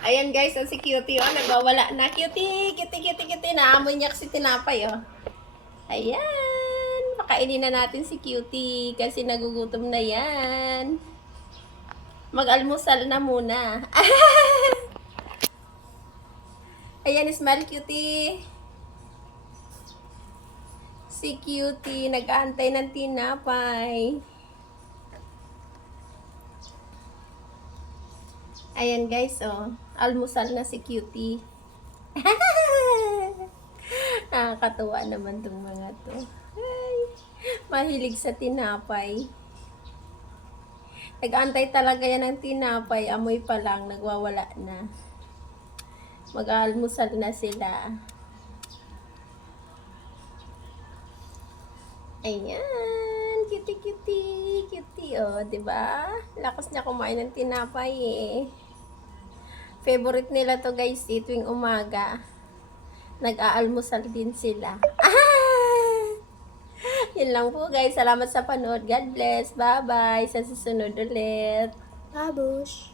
Ayan guys, ang si Cutie, oh, nagwawala na. Cutie, cutie, cutie, cutie. Naamoy niya kasi tinapay, oh. Ayan. Pakainin na natin si Cutie kasi nagugutom na yan. Mag-almusal na muna. Ayan, smile, Cutie. Si Cutie, nag-aantay ng tinapay. Ayan guys, oh. Almusal na si Cutie. Nakakatuwa naman tong mga to. Ay, mahilig sa tinapay. Nag-antay talaga yan ng tinapay. Amoy pa lang, nagwawala na. Mag-almusal na sila. Ayan, cutie cutie, cutie oh, 'di ba? Lakas niya kumain ng tinapay eh. Favorite nila to guys, eh, tuwing umaga. Nag-aalmusal din sila. Ah! Yun lang po guys. Salamat sa panood. God bless. Bye-bye. Sa susunod ulit. Babush.